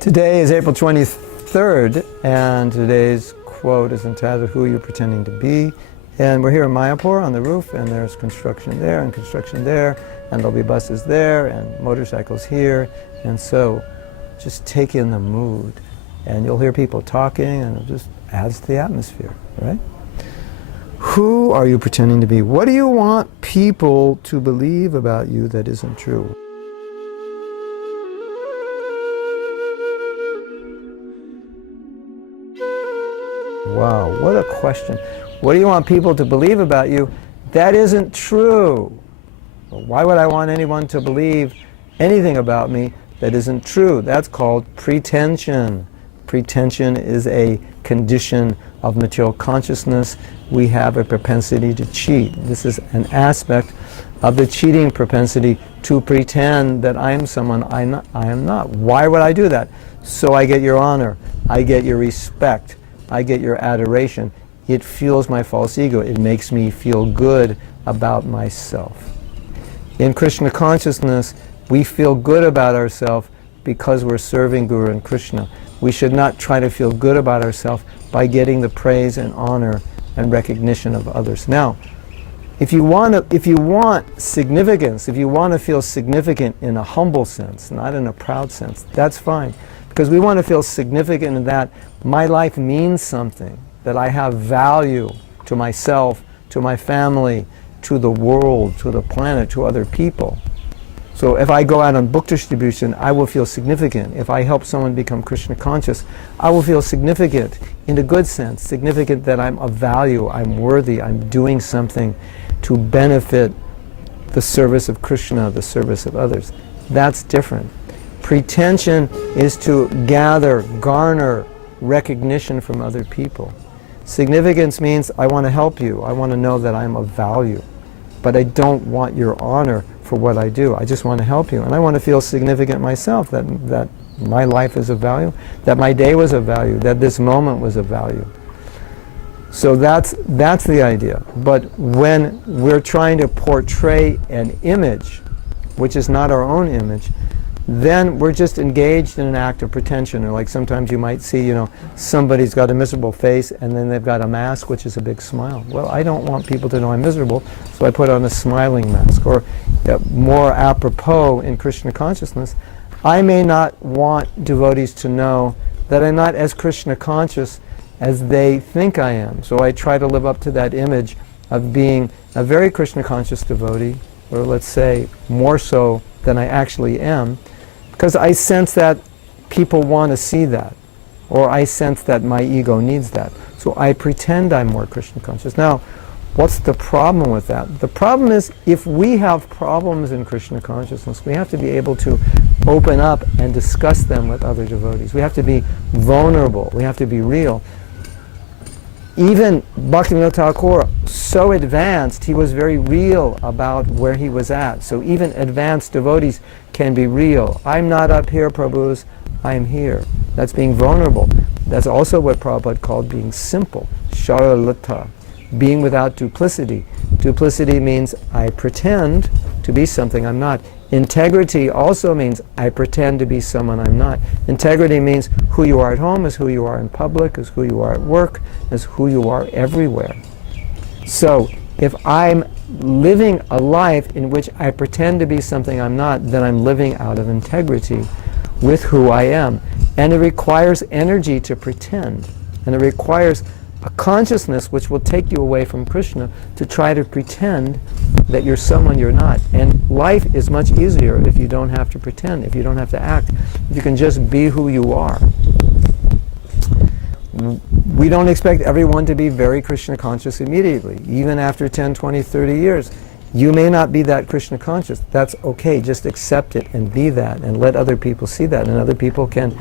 Today is April 23rd, and today's quote is entitled, "Who Are You Pretending to Be?" And we're here in Mayapur on the roof, and there's construction there, and construction there, and there'll be buses there, and motorcycles here. And so just take in the mood, and you'll hear people talking, and it just adds to the atmosphere, right? Who are you pretending to be? What do you want people to believe about you that isn't true? Wow, what a question. What do you want people to believe about you that isn't true? Well, why would I want anyone to believe anything about me that isn't true? That's called pretension. Pretension is a condition of material consciousness. We have a propensity to cheat. This is an aspect of the cheating propensity, to pretend that I am someone I am not. Why would I do that? So I get your honor, I get your respect, I get your adoration. It fuels my false ego. It makes me feel good about myself. In Krishna consciousness, we feel good about ourselves because we're serving Guru and Krishna. We should not try to feel good about ourselves by getting the praise and honor and recognition of others. Now, if you want significance, if you want to feel significant in a humble sense, not in a proud sense, that's fine. Because we want to feel significant in that my life means something, that I have value to myself, to my family, to the world, to the planet, to other people. So if I go out on book distribution, I will feel significant. If I help someone become Krishna conscious, I will feel significant in a good sense, significant that I'm of value, I'm worthy, I'm doing something to benefit the service of Krishna, the service of others. That's different. Pretension is to garner recognition from other people. Significance means I want to help you. I want to know that I'm of value. But I don't want your honor for what I do. I just want to help you. And I want to feel significant myself, that my life is of value, that my day was of value, that this moment was of value. So that's the idea. But when we're trying to portray an image, which is not our own image, then we're just engaged in an act of pretension. Or like sometimes you might see, somebody's got a miserable face and then they've got a mask which is a big smile. Well, I don't want people to know I'm miserable, so I put on a smiling mask. Or more apropos in Krishna consciousness, I may not want devotees to know that I'm not as Krishna conscious as they think I am. So I try to live up to that image of being a very Krishna conscious devotee, or let's say more so than I actually am, because I sense that people want to see that, or I sense that my ego needs that. So I pretend I'm more Krishna conscious. Now, what's the problem with that? The problem is, if we have problems in Krishna consciousness, we have to be able to open up and discuss them with other devotees. We have to be vulnerable. We have to be real. Even Bhaktivinoda Thakur, so advanced, he was very real about where he was at. So even advanced devotees can be real. I'm not up here, Prabhus, I'm here. That's being vulnerable. That's also what Prabhupada called being simple, Sharalata, being without duplicity. Duplicity means I pretend to be something I'm not. Integrity also means I pretend to be someone I'm not. Integrity means who you are at home is who you are in public, is who you are at work, is who you are everywhere. So if I'm living a life in which I pretend to be something I'm not, then I'm living out of integrity with who I am. And it requires energy to pretend. And it requires a consciousness which will take you away from Krishna to try to pretend that you're someone you're not. And life is much easier if you don't have to pretend, if you don't have to act, if you can just be who you are. We don't expect everyone to be very Krishna conscious immediately. Even after 10, 20, 30 years, you may not be that Krishna conscious. That's okay. Just accept it and be that, and let other people see that. And other people can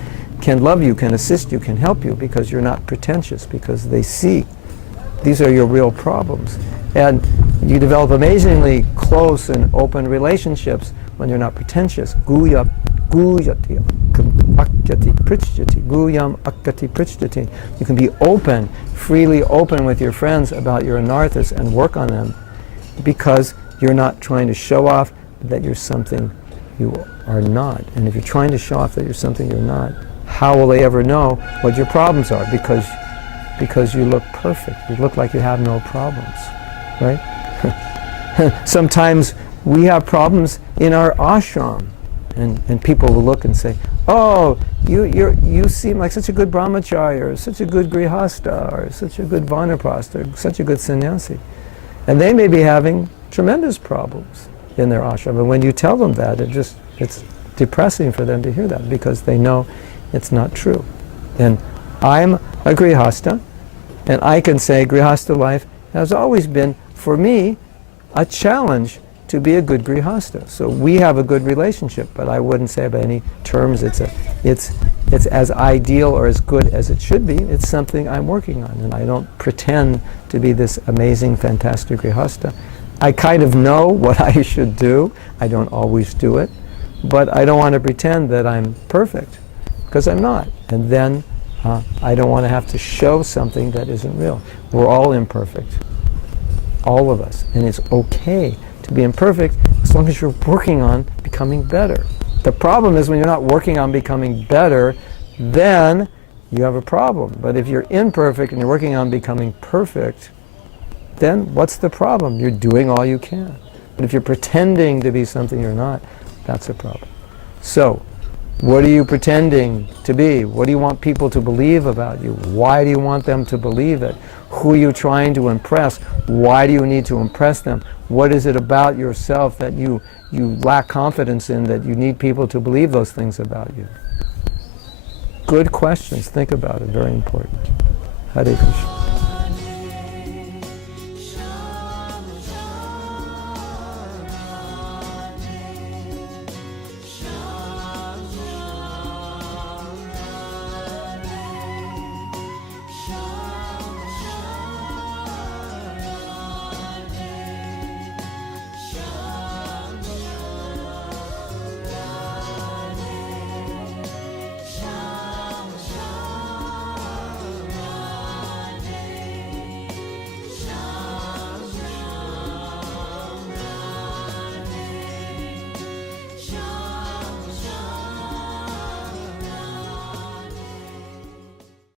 love you, can assist you, can help you, because you're not pretentious, because they see these are your real problems. And you develop amazingly close and open relationships when you're not pretentious. Guyati akyati prichyati, guyam akyati prichyati. You can be open, freely open with your friends about your anarthas and work on them, because you're not trying to show off that you're something you are not. And if you're trying to show off that you're something you're not, how will they ever know what your problems are? Because you look perfect. You look like you have no problems, right? Sometimes we have problems in our ashram, and people will look and say, "Oh, you seem like such a good brahmachari, or such a good grihastha, or such a good vanaprastha, or such a good sannyasi," and they may be having tremendous problems in their ashram. And when you tell them that, it's depressing for them to hear that, because they know it's not true. And I'm a grihastha, and I can say grihastha life has always been, for me, a challenge to be a good grihastha. So we have a good relationship, but I wouldn't say by any terms it's as ideal or as good as it should be. It's something I'm working on, and I don't pretend to be this amazing, fantastic grihastha. I kind of know what I should do. I don't always do it, but I don't want to pretend that I'm perfect, because I'm not. And then I don't want to have to show something that isn't real. We're all imperfect, all of us, and it's okay to be imperfect as long as you're working on becoming better. The problem is when you're not working on becoming better, then you have a problem. But if you're imperfect and you're working on becoming perfect, then what's the problem? You're doing all you can. But if you're pretending to be something you're not, that's a problem. So, what are you pretending to be? What do you want people to believe about you? Why do you want them to believe it? Who are you trying to impress? Why do you need to impress them? What is it about yourself that you lack confidence in, that you need people to believe those things about you? Good questions. Think about it. Very important. Hare Krishna.